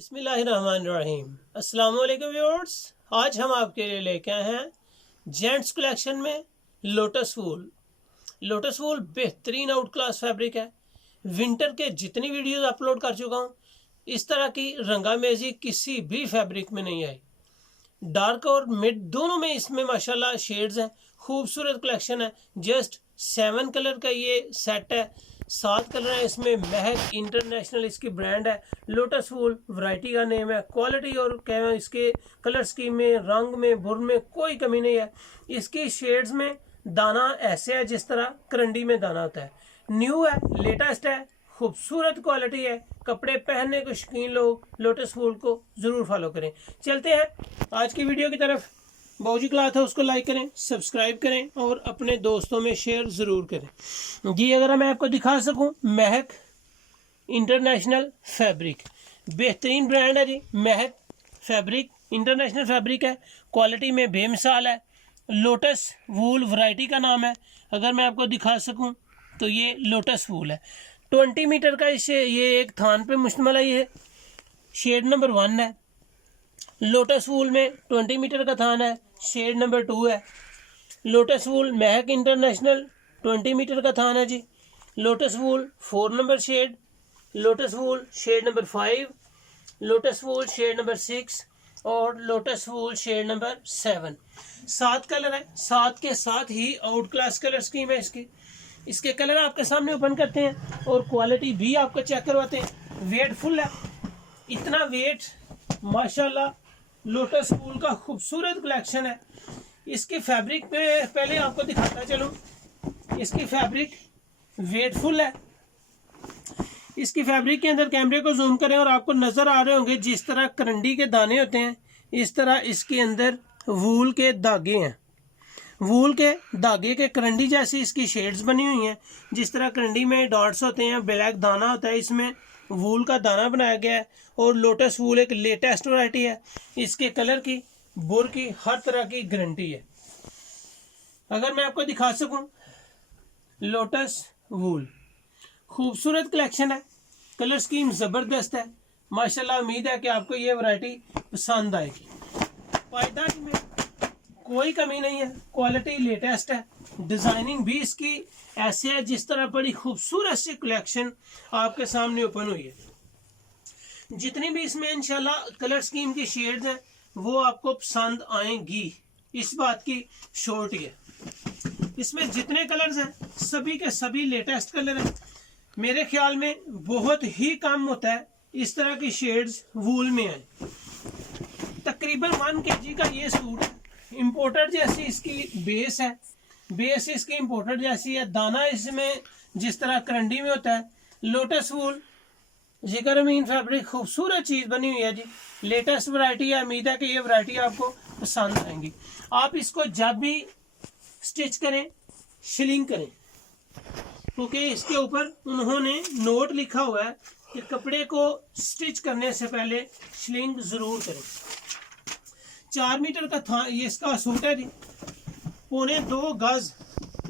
बिस्मिल्लाहिर्रहमानिर्रहीम। अस्सलाम वालेकुम व्यूअर्स। आज हम आपके लिए लेके आए हैं जेंट्स कलेक्शन में लोटस वूल। लोटस वूल बेहतरीन आउट क्लास फैब्रिक है। विंटर के जितनी वीडियोस अपलोड कर चुका हूँ, इस तरह की रंगामेजी किसी भी फैब्रिक में नहीं आई। डार्क और मिड दोनों में इसमें माशाल्लाह शेड्स हैं। खूबसूरत कलेक्शन है। जस्ट 7 कलर का ये सेट है। 7 कलर है इसमें। महक इंटरनेशनल इसकी ब्रांड है। लोटस वूल वैरायटी का नेम है। क्वालिटी और इसके कलर स्कीम में, रंग में, बुर में कोई कमी नहीं है। इसकी शेड्स में दाना ऐसे है जिस तरह करंडी में दाना होता है। न्यू है, लेटेस्ट है, खूबसूरत क्वालिटी है। कपड़े पहनने के शौकीन लोग लोटस वूल को ज़रूर फॉलो करें। चलते हैं आज की वीडियो की तरफ। बाउजी क्लॉथ है उसको लाइक करें, सब्सक्राइब करें और अपने दोस्तों में शेयर ज़रूर करें जी। अगर मैं आपको दिखा सकूं, महक इंटरनेशनल फैब्रिक बेहतरीन ब्रांड है जी। महक फैब्रिक इंटरनेशनल फैब्रिक है। क्वालिटी में बेमिसाल है। लोटस वूल वैरायटी का नाम है। अगर मैं आपको दिखा सकूं तो ये लोटस वूल है। 20 मीटर का इसे ये एक थान पे मुश्तमिल है। ये शेड नंबर 1 है। लोटस वूल में 20 मीटर का थान है। शेड नंबर 2 है। लोटस वूल महक इंटरनेशनल 20 मीटर का थान है जी। लोटस वूल 4 नंबर शेड। लोटस वूल शेड नंबर 5। लोटस वूल शेड नंबर 6 और लोटस वूल शेड नंबर 7। 7 कलर है। 7 के साथ ही आउट क्लास कलर स्कीम है इसकी। इसके कलर आपके सामने ओपन करते हैं और क्वालिटी भी आपको चेक करवाते हैं। वेट फुल है। इतना वेट माशाल्लाह लोटस वूल का खूबसूरत कलेक्शन है। इसकी फैब्रिक पे पहले आपको दिखाता चलूं। इसकी फैब्रिक वेटफुल है। इसकी फैब्रिक के अंदर कैमरे को जूम करें और आपको नज़र आ रहे होंगे जिस तरह करंडी के दाने होते हैं, इस तरह इसके अंदर वूल के धागे हैं। वूल के धागे के करंडी जैसी इसकी शेड्स बनी हुई हैं। जिस तरह करंडी में डॉट्स होते हैं, ब्लैक दाना होता है, इसमें वूल का दाना बनाया गया है। और लोटस वूल एक लेटेस्ट वैरायटी है। इसके कलर की, बुर की, हर तरह की गारंटी है। अगर मैं आपको दिखा सकूं, लोटस वूल खूबसूरत कलेक्शन है। कलर स्कीम ज़बरदस्त है माशाल्लाह। उम्मीद है कि आपको ये वैरायटी पसंद आएगी। पायदार में कोई कमी नहीं है। क्वालिटी लेटेस्ट है। डिज़ाइनिंग भी इसकी ऐसे है जिस तरह बड़ी खूबसूरत सी कलेक्शन आपके सामने ओपन हुई है। जितनी भी इसमें इंशाल्लाह कलर स्कीम की शेड्स हैं वो आपको पसंद आएंगी, इस बात की श्योरिटी है। इसमें जितने कलर्स हैं सभी के सभी लेटेस्ट कलर हैं। मेरे ख्याल में बहुत ही कम होता है इस तरह की शेड्स वूल में आए। तकरीबन 1 kg का ये सूट है। इम्पोर्टेड जैसी इसकी बेस है। बेस इसकी इम्पोर्टेड जैसी है। दाना इसमें जिस तरह करंडी में होता है। लोटस वूल जिगर अमीन फैब्रिक खूबसूरत चीज़ बनी हुई है जी। लेटेस्ट वैरायटी है। उम्मीद है कि ये वैरायटी आपको पसंद आएंगी। आप इसको जब भी स्टिच करें, शिलिंग करें, क्योंकि इसके ऊपर उन्होंने नोट लिखा हुआ है कि कपड़े को स्टिच करने से पहले शिलिंग ज़रूर करें। 4 मीटर का था ये इसका सूट है जी। 2.25 गज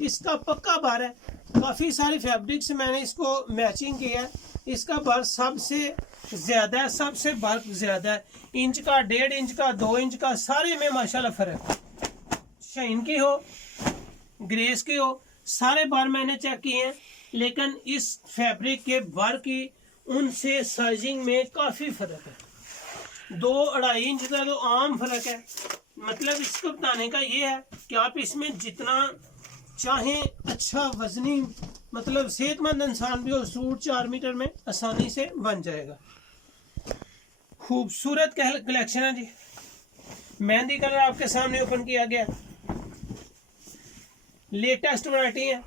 इसका पक्का बार है। काफ़ी सारे फैब्रिक से मैंने इसको मैचिंग किया है। इसका बार सबसे ज़्यादा है, सबसे बार ज़्यादा है। इंच का, 1.5 इंच का, 2 इंच का, सारे में माशाल्लाह फ़र्क है। शाइन की हो, ग्रेस की हो, सारे बार मैंने चेक किए हैं। लेकिन इस फैब्रिक के बार की उनसे साइजिंग में काफ़ी फ़र्क है। 2-2.5 इंच का तो आम फ़र्क है। मतलब इसको बताने का ये है कि आप इसमें जितना चाहें अच्छा वजनी, मतलब सेहतमंद इंसान भी हो, सूट 4 मीटर में आसानी से बन जाएगा। खूबसूरत कलेक्शन है जी। मेहंदी कलर आपके सामने ओपन किया गया। लेटेस्ट वैरायटी है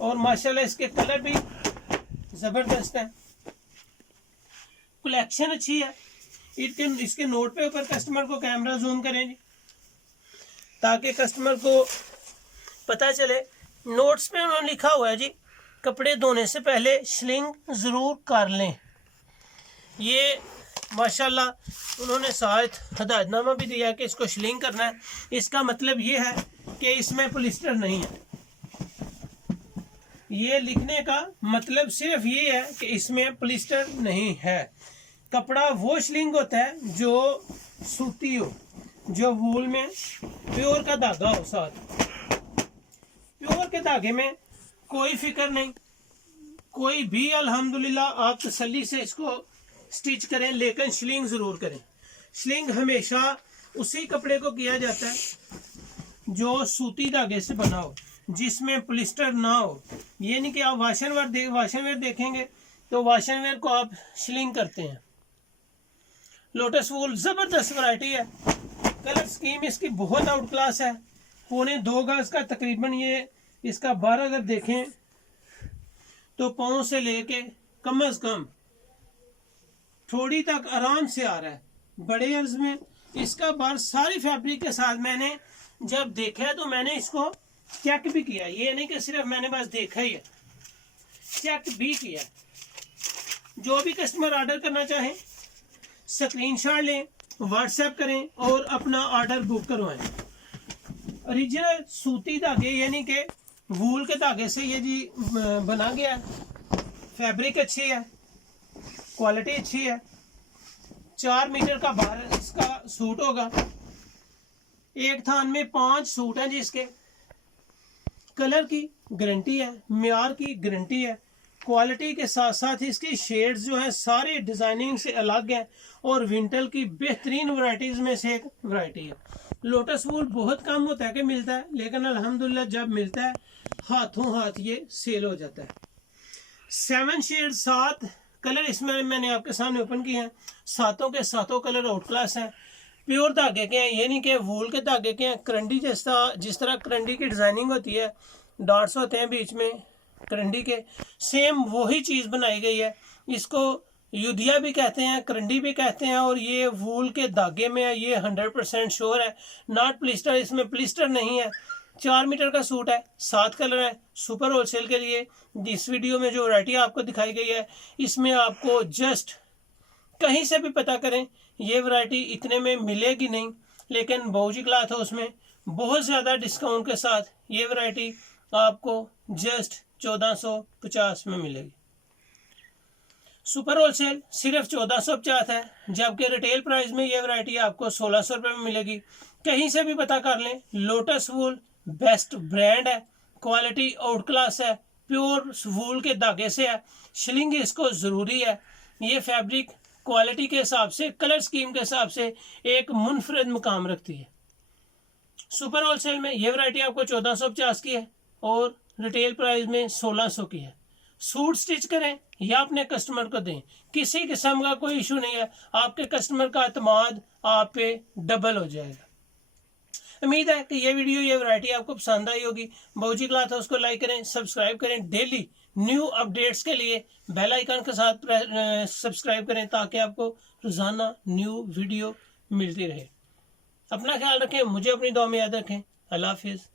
और माशाल्लाह इसके कलर भी ज़बरदस्त है। कलेक्शन अच्छी है। इसके नोट पे ऊपर कस्टमर को कैमरा जूम करें जी, ताकि कस्टमर को पता चले। नोट्स पे उन्होंने लिखा हुआ है जी, कपड़े धोने से पहले शिलिंग ज़रूर कर लें। ये माशाल्लाह उन्होंने साथ हदायतनामा भी दिया कि इसको शिलिंग करना है। इसका मतलब ये है कि इसमें पॉलिस्टर नहीं है। ये लिखने का मतलब सिर्फ ये है कि इसमें पॉलिस्टर नहीं है। कपड़ा वो श्लिंग होता है जो सूती हो, जो वूल में प्योर का धागा हो, साथ प्योर के धागे में कोई फिक्र नहीं, कोई भी अल्हम्दुलिल्लाह आप तसल्ली से इसको स्टिच करें, लेकिन श्लिंग ज़रूर करें। श्लिंग हमेशा उसी कपड़े को किया जाता है जो सूती धागे से बना हो, जिसमें पॉलिस्टर ना हो। ये नहीं कि आप वाशन वेयर देखेंगे तो वाशन वेयर को आप श्लिंग करते हैं। लोटस वूल ज़बरदस्त वैरायटी है, कलर स्कीम इसकी बहुत आउट क्लास है। 2.25 गज का तकरीबन ये इसका 12 अगर देखें तो पाँव से लेके कम अज कम थोड़ी तक आराम से आ रहा है। बड़े अर्ज में इसका बार सारी फैब्रिक के साथ मैंने जब देखा तो मैंने इसको चेक भी किया, ये नहीं कि सिर्फ मैंने बस देखा ही है, चेक भी किया। जो भी कस्टमर ऑर्डर करना चाहें स्क्रीनशॉट लें, व्हाट्सएप करें और अपना ऑर्डर बुक करवाएं। ओरिजिनल सूती धागे यानी कि वूल के धागे से ये जी बना गया है। फैब्रिक अच्छी है, क्वालिटी अच्छी है। 4 मीटर का बाहर इसका सूट होगा। एक थान में 5 सूट हैं जिसके कलर की गारंटी है, म्यार की गारंटी है। क्वालिटी के साथ साथ इसकी शेड्स जो है सारी डिजाइनिंग से अलग है और विंटर की बेहतरीन वैरायटीज में से एक वैरायटी है। लोटस वूल बहुत कम होता है कि मिलता है, लेकिन अल्हम्दुलिल्लाह जब मिलता है हाथों हाथ ये सेल हो जाता है। 7 शेड 7 कलर इसमें मैंने आपके सामने ओपन किए हैं। सातों के सातों कलर आउट क्लास हैं, प्योर धागे के हैं, ये नहीं कि वूल के धागे के हैं। करंडी जिस तरह करंडी की डिजाइनिंग होती है, डॉट्स होते हैं बीच में करंडी के, सेम वही चीज बनाई गई है। इसको युदिया भी कहते हैं, करंडी भी कहते हैं, और ये वूल के धागे में है। ये 100% श्योर है, नॉट प्लिस्टर, इसमें प्लिस्टर नहीं है। 4 मीटर का सूट है, 7 कलर है। सुपर होलसेल के लिए इस वीडियो में जो वैरायटी आपको दिखाई गई है, इसमें आपको जस्ट कहीं से भी पता करें ये वैरायटी इतने में मिलेगी नहीं, लेकिन बाऊजी क्लॉथ हाउस में बहुत ज़्यादा डिस्काउंट के साथ ये वैरायटी आपको जस्ट 1450 में मिलेगी। सुपर होलसेल सिर्फ 1450 है, जबकि रिटेल प्राइस में ये वैरायटी आपको 1600 रुपये में मिलेगी। कहीं से भी पता कर लें, लोटस वूल बेस्ट ब्रांड है, क्वालिटी आउट क्लास है, प्योर वूल के धागे से है। शिलिंग इसको ज़रूरी है। ये फैब्रिक क्वालिटी के हिसाब से, कलर स्कीम के हिसाब से एक मुनफरद मुकाम रखती है। सुपर होलसेल में ये वैरायटी आपको 1450 की है और रिटेल प्राइस में 1600 की है। सूट स्टिच करें या अपने कस्टमर को दें, किसी किस्म का कोई इशू नहीं है। आपके कस्टमर का एतमाद आप पे डबल हो जाएगा। उम्मीद है कि ये वीडियो, ये वैरायटी आपको पसंद आई होगी। बाऊजी क्लॉथ हाउस को लाइक करें, सब्सक्राइब करें। डेली न्यू अपडेट्स के लिए बेल आइकन के साथ सब्सक्राइब करें ताकि आपको रोजाना न्यू वीडियो मिलती रहे। अपना ख्याल रखें, मुझे अपनी दुआ में याद रखें। अल्लाह हाफिज।